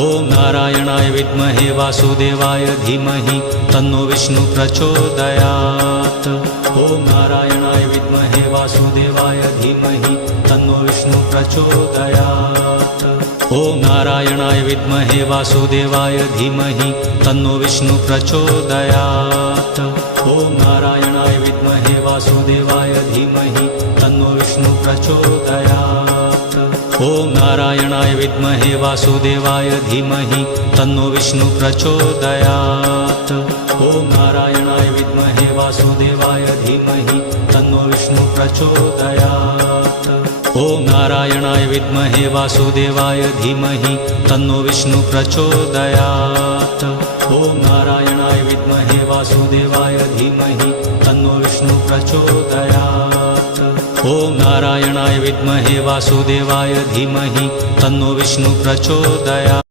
ॐ नारायणाय विद्महे वासुदेवाय धीमहि तन्नो विष्णु प्रचोदयात्। ॐ नारायणाय विद्महे वासुदेवाय धीमहि तन्नो विष्णु प्रचोदयात्। ॐ नारायणाय विद्महे वासुदेवाय धीमहि तन्नो विष्णु प्रचोदयात्। ॐ नारायणाय विद्महे वासुदेवाय धीमहि तन्नो विष्णु प्रचोदयात्। ॐ नारायणाय विद्महे वासुदेवाय धीमहि तन्नो विष्णु प्रचोदयात्। ॐ नारायणाय विद्महे वासुदेवाय धीमहि तन्नो विष्णु प्रचोदयात्। ॐ नारायणाय विद्महे वासुदेवाय धीमहि तन्नो विष्णु प्रचोदयात्। ॐ नारायणाय विद्महे वासुदेवाय धीमहि तन्नो विष्णु प्रचोदयात्। ॐ नारायणाय विद्महे वासुदेवाय धीमहि तन्नो विष्णु प्रचोदयात्।